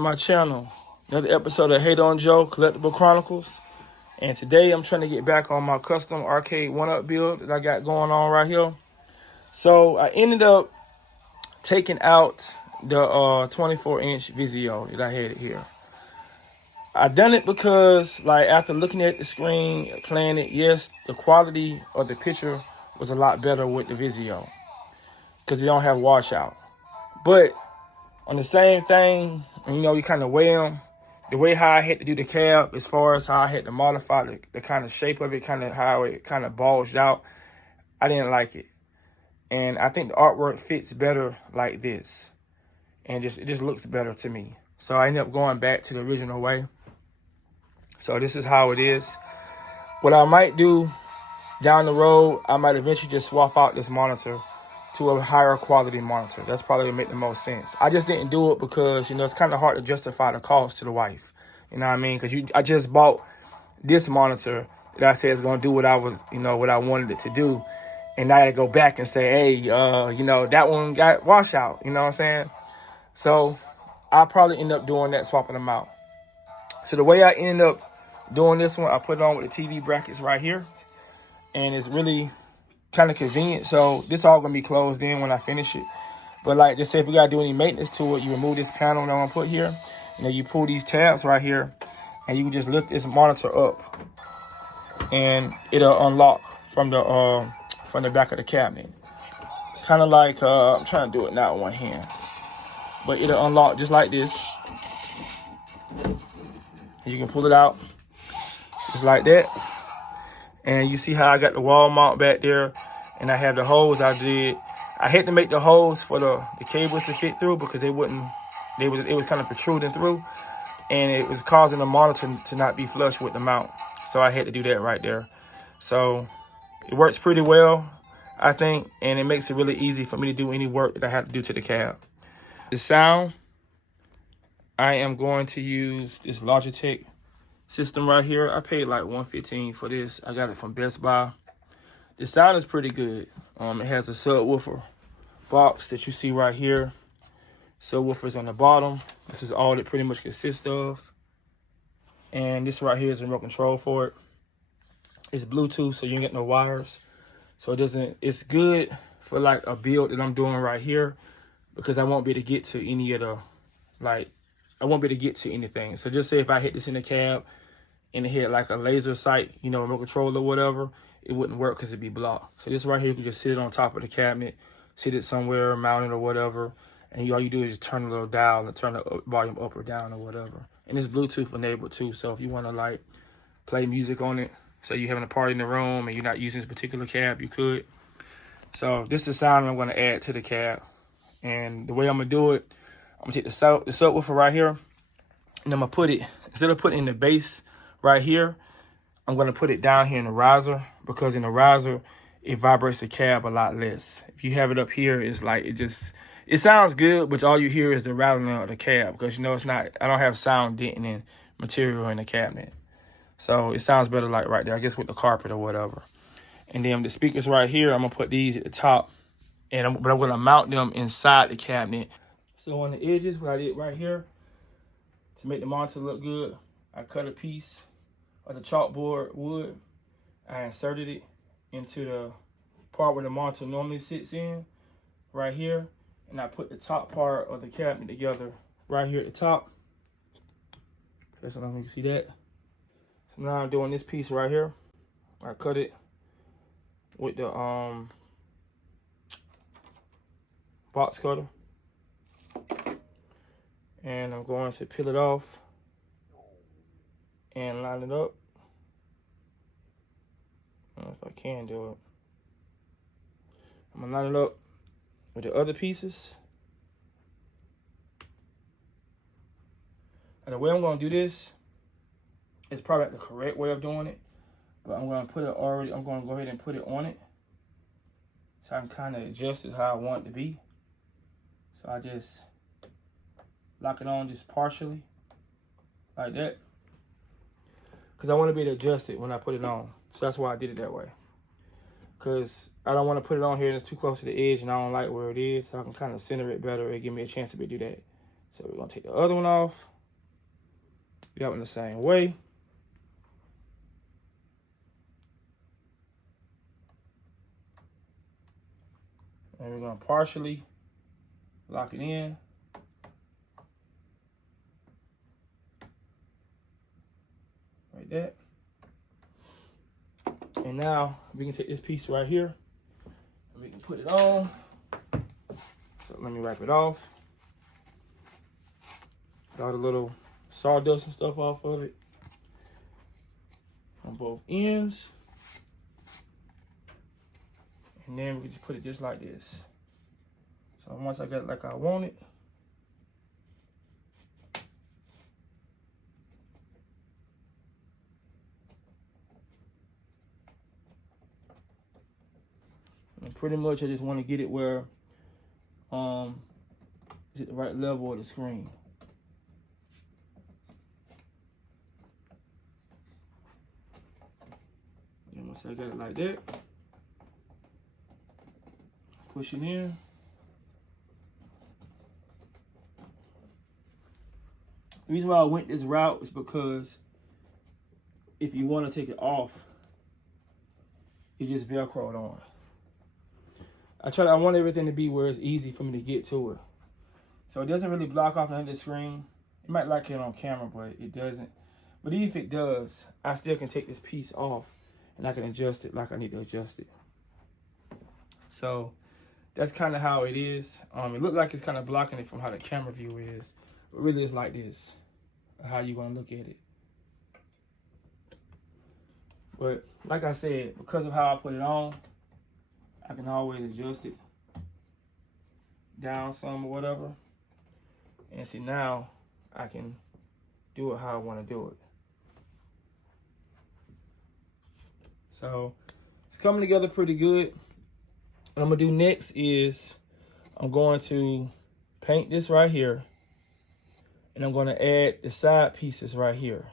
My channel, another episode of Hate on Joe Collectible Chronicles, and today I'm trying to get back on my custom arcade 1-up build that I got going on right here. So I ended up taking out the 24-inch Vizio that I had here. I done it because, like, after looking at the screen, playing it, yes, the quality of the picture was a lot better with the Vizio because you don't have washout. But on the same thing, you know, you kind of weigh them. The way how I had to do the cab, as far as how I had to modify the kind of shape of it, kind of how it kind of bulged out, I didn't like it. And I think the artwork fits better like this. And it just looks better to me. So I ended up going back to the original way. So this is how it is. What I might do down the road, I might eventually just swap out this monitor to a higher quality monitor. That's probably gonna make the most sense. I just didn't do it because, you know, it's kind of hard to justify the cost to the wife. You know what I mean? Because I just bought this monitor that I said is gonna do what I was, you know, what I wanted it to do. And now I gotta go back and say, hey, you know, that one got washout. You know what I'm saying? So I'll probably end up doing that, swapping them out. So the way I ended up doing this one, I put it on with the TV brackets right here. And it's really kind of convenient. So this all gonna be closed in when I finish it. But like, just say if you gotta do any maintenance to it, you remove this panel that I'm gonna put here. You know, you pull these tabs right here, and you can just lift this monitor up, and it'll unlock from the back of the cabinet. Kind of like I'm trying to do it now with one hand, but it'll unlock just like this. And you can pull it out just like that. And you see how I got the wall mount back there, and I have the holes I did. I had to make the holes for the cables to fit through because it was kind of protruding through, and it was causing the monitor to not be flush with the mount. So I had to do that right there. So it works pretty well, I think, and it makes it really easy for me to do any work that I have to do to the cab. The sound, I am going to use this Logitech system right here. I paid like $115 for this. I got it from Best Buy. The sound is pretty good. It has a subwoofer box that you see right here. Subwoofers on the bottom. This is all it pretty much consists of. And this right here is the remote control for it. It's Bluetooth, so you ain't get no wires. So it's good for like a build that I'm doing right here, because I won't be able to get to any of the, I won't be able to get to anything. So just say if I hit this in the cab and it hit like a laser sight, you know, remote control or whatever, it wouldn't work because it'd be blocked. So this right here, you can just sit it on top of the cabinet, sit it somewhere, mount it or whatever, and all you do is just turn a little dial and turn the volume up or down or whatever. And it's Bluetooth enabled too, so if you want to like play music on it, so you're having a party in the room and you're not using this particular cab, you could. So this is the sound I'm going to add to the cab. And the way I'm going to do it, I'm going to take the subwoofer right here, and I'm going to put it, instead of putting in the base right here, I'm going to put it down here in the riser, because in the riser, it vibrates the cab a lot less. If you have it up here, it's like, it sounds good, but all you hear is the rattling of the cab, because, you know, I don't have sound denting in material in the cabinet. So it sounds better like right there, I guess with the carpet or whatever. And then the speakers right here, I'm going to put these at the top, but I'm going to mount them inside the cabinet. So on the edges, what I did right here, to make the monitor look good, I cut a piece of the chalkboard wood. I inserted it into the part where the monitor normally sits in, right here. And I put the top part of the cabinet together right here at the top. That's how you can see that. So now I'm doing this piece right here. I cut it with the box cutter. And I'm going to peel it off and line it up. I don't know if I can do it. I'm gonna line it up with the other pieces. And the way I'm gonna do this is probably not the correct way of doing it, but I'm gonna go ahead and put it on it, so I can kind of adjust it how I want it to be. So I just lock it on just partially, like that, because I want to be able to adjust it when I put it on. So that's why I did it that way, because I don't want to put it on here and it's too close to the edge and I don't like where it is, so I can kind of center it better and give me a chance to do that. So we're going to take the other one off. that one the same way. And we're gonna partially lock it in. Like that. And now we can take this piece right here and we can put it on. So let me wipe it off. Got all the little sawdust and stuff off of it on both ends. And then we can just put it just like this. So once I got it like I want it, and pretty much I just want to get it where it's at the right level of the screen. And once I got it like that, push it in. The reason why I went this route is because if you want to take it off, it just Velcroed on. I want everything to be where it's easy for me to get to it. So it doesn't really block off none of the screen. It might like it on camera, but it doesn't. But even if it does, I still can take this piece off and I can adjust it like I need to adjust it. So that's kind of how it is. It looked like it's kind of blocking it from how the camera view is, but really it's like this, how you're gonna look at it. But like I said, because of how I put it on, I can always adjust it down some or whatever. And see, now I can do it how I want to do it. So it's coming together pretty good. What I'm gonna do next is I'm going to paint this right here, and I'm gonna add the side pieces right here.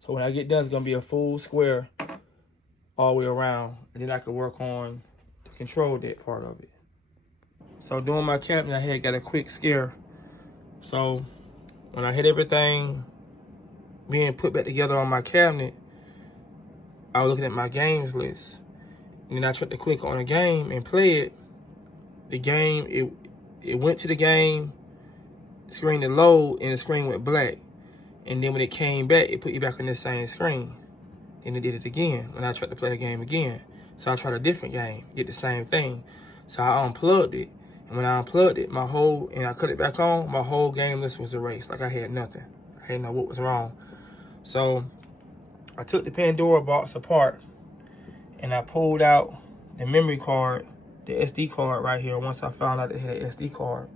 So when I get done, it's gonna be a full square all the way around, and then I can work on the control deck part of it. So doing my cabinet, I had got a quick scare. So when I had everything being put back together on my cabinet, I was looking at my games list. And then I tried to click on a game and play it. The game, it went to the game, screen to load, and the screen went black. And then when it came back, it put you back on the same screen. And it did it again when I tried to play a game again. So I tried a different game, did the same thing. So I unplugged it. And when I unplugged it, and I cut it back on, my whole game list was erased. Like I had nothing. I didn't know what was wrong. So I took the Pandora box apart and I pulled out the memory card, the SD card right here, once I found out it had an SD card.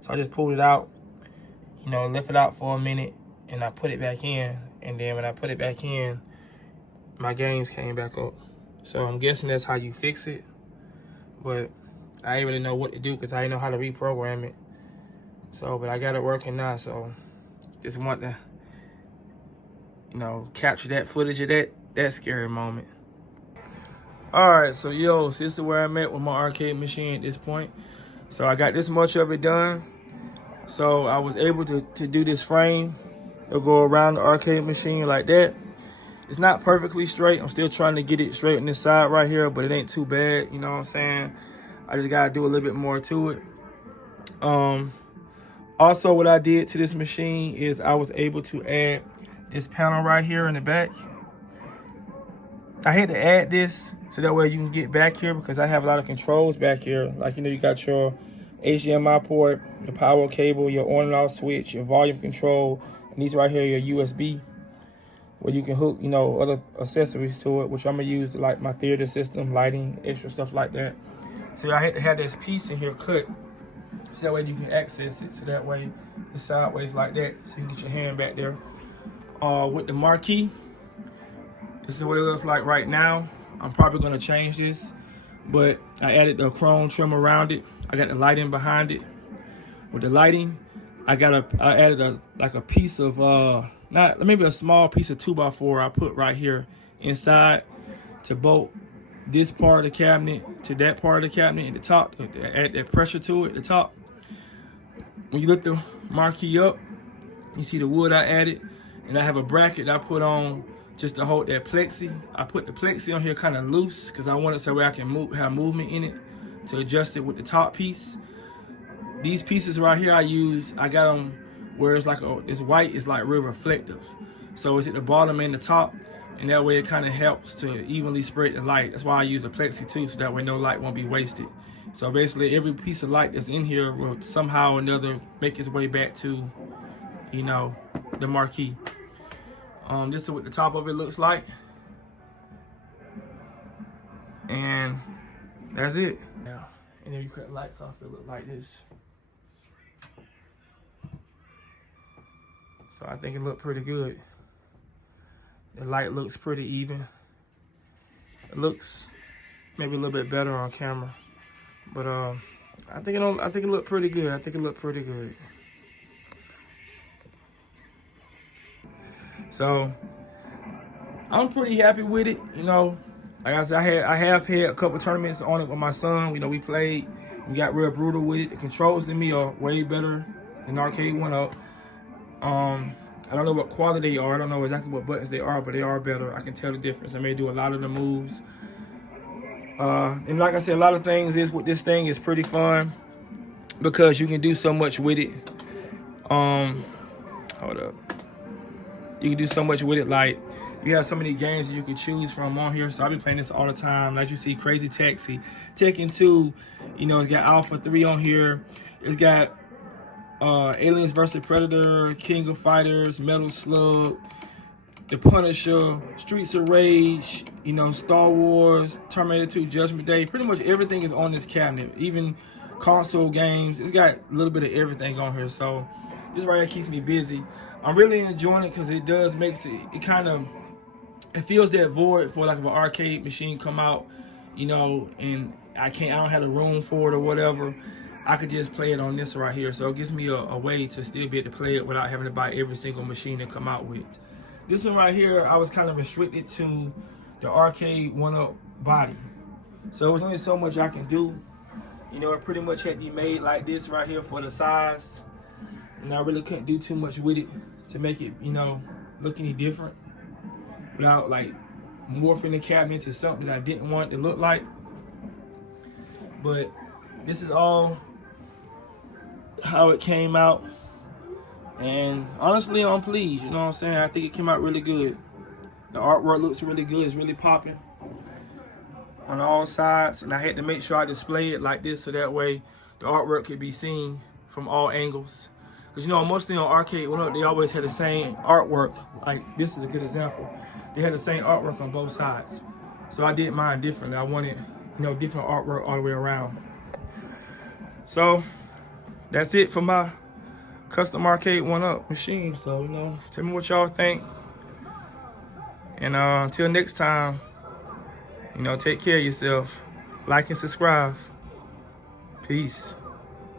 So I just pulled it out, left it out for a minute, and I put it back in. And then when I put it back in, my games came back up. So I'm guessing that's how you fix it. But I didn't really know what to do because I didn't know how to reprogram it. So, but I got it working now. So just want to, capture that footage of that scary moment. All right, so this is where I'm at with my arcade machine at this point. So I got this much of it done. So I was able to do this frame. It'll go around the arcade machine like that. It's not perfectly straight. I'm still trying to get it straight on this side right here, but it ain't too bad. You know what I'm saying? I just gotta do a little bit more to it. Also, what I did to this machine is I was able to add this panel right here in the back. I had to add this so that way you can get back here because I have a lot of controls back here. Like, you got your HDMI port, your power cable, your on and off switch, your volume control, and these right here are your USB, where you can hook, other accessories to it, which I'm gonna use like my theater system, lighting, extra stuff like that. So I had to have this piece in here cut so that way you can access it. So that way it's sideways like that, so you can get your hand back there. With the marquee, this is what it looks like right now. I'm probably gonna change this, but I added the chrome trim around it. I got the lighting behind it. With the lighting, I added a piece of maybe a small piece of 2x4 I put right here inside to bolt this part of the cabinet to that part of the cabinet at the top, to add that pressure to it at the top. When you lift the marquee up, you see the wood I added, And I have a bracket that I put on just to hold that plexi. I put the plexi on here kind of loose because I want it so where I can have movement in it to adjust it with the top piece. These pieces right here I got them where it's like it's white, it's like real reflective. So it's at the bottom and the top, and that way it kind of helps to evenly spread the light. That's why I use a plexi too, so that way no light won't be wasted. So basically every piece of light that's in here will somehow or another make its way back to, you know, the marquee. This is what the top of it looks like. And that's it. Yeah. And then you cut the lights off, it look like this. So I think it looked pretty good. The light looks pretty even. It looks maybe a little bit better on camera, but I think it looked pretty good. I think it looked pretty good. So I'm pretty happy with it. You know, like I said, I have had a couple tournaments on it with my son. You know, we played. We got real brutal with it. The controls to me are way better than Arcade 1-Up. I don't know what quality they are. I don't know exactly what buttons they are, but they are better. I can tell the difference. I may do a lot of the moves. And like I said, a lot of things is with this thing is pretty fun because you can do so much with it. Hold up. You can do so much with it. Like, you have so many games that you can choose from on here. So I'll be playing this all the time. Like you see, Crazy Taxi, Tekken 2. You know, it's got Alpha 3 on here. It's got Aliens vs. Predator, King of Fighters, Metal Slug, The Punisher, Streets of Rage, you know, Star Wars, Terminator 2, Judgment Day. Pretty much everything is on this cabinet. Even console games. It's got a little bit of everything on here. So this right here keeps me busy. I'm really enjoying it because it does makes it kind of, it feels that void for like if an arcade machine come out, you know, and I don't have the room for it or whatever. I could just play it on this right here. So it gives me a way to still be able to play it without having to buy every single machine that come out with. This one right here, I was kind of restricted to the Arcade 1-Up body. So it was only so much I can do. You know, it pretty much had to be made like this right here for the size. And I really couldn't do too much with it to make it, you know, look any different without like morphing the cabinet into something that I didn't want it to look like. But this is all how it came out, and honestly I'm pleased. You know what I'm saying? I think it came out really good. The artwork looks really good. It's really popping on all sides, and I had to make sure I display it like this so that way the artwork could be seen from all angles. Because, you know, mostly on Arcade 1-Up, they always had the same artwork. Like, this is a good example. They had the same artwork on both sides. So I did mine differently. I wanted, you know, different artwork all the way around. So that's it for my custom Arcade 1-Up machine. So, you know, tell me what y'all think. And until next time, you know, take care of yourself. Like and subscribe. Peace.